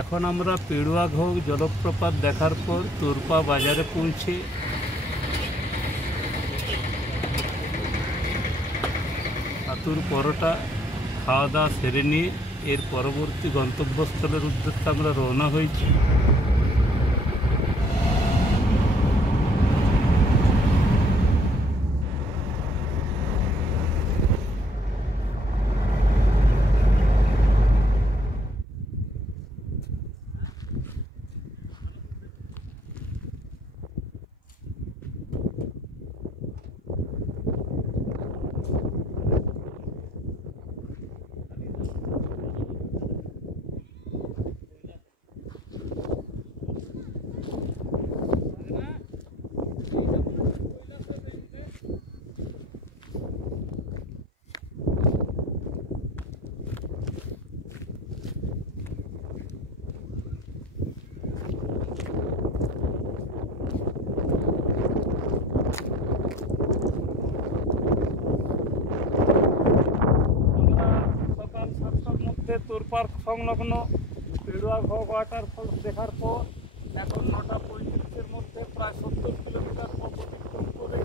এখন আমরা পেড়ুয়াঘাও জলপ্রপাত দেখার পর তোরপা বাজারে পৌঁছে আতুর পরোটা খাওয়া দাওয়া সেরে নিয়ে এর পরবর্তী গন্তব্যস্থলের উদ্দেশ্যে আমরা রওনা হয়েছি। তোরপার সংলগ্ন পেড়ুয়াঘাও ওয়াটারফলস দেখার পর এখন 9:35-এর মধ্যে প্রায় 70 কিলোমিটার পথ অতিক্রম করে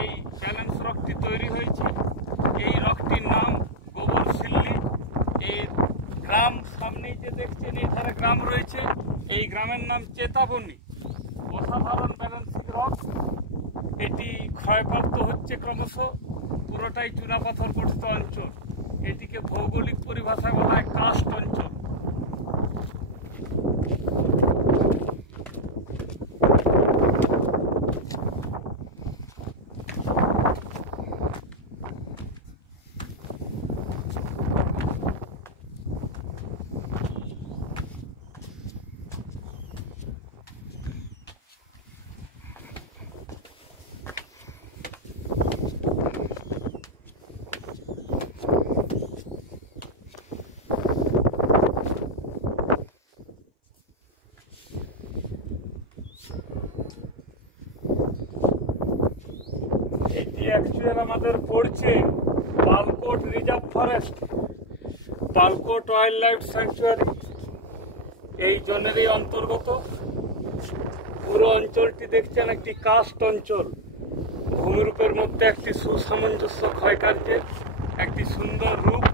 এই চ্যালেঞ্জ রকটি তৈরি হয়েছে। এই রকটির নাম গোবরশিল্লি। এর গ্রাম সামনেই যে দেখছেন এই ধারে গ্রাম রয়েছে, এই গ্রামের নাম চেতাবনী। অসাধারণ ব্যালেন্সিং রক। এটি ক্ষয়প্রাপ্ত হচ্ছে ক্রমশ, পুরোটাই চুনাপাথর গঠিত অঞ্চল। এটিকে ভৌগোলিক পরিভাষায় বলা হয় কাস্ট অঞ্চল। এটি অ্যাকচুয়াল আমাদের পড়ছে Palkot reserve forest, Palkot wildlife sanctuary এই জোনেরই অন্তর্গত। পুরো অঞ্চলটি দেখছেন একটি কাস্ট অঞ্চল। ভূমিরূপের মধ্যে একটি সুসামঞ্জস্য ক্ষয়কার্যের একটি সুন্দর রূপ।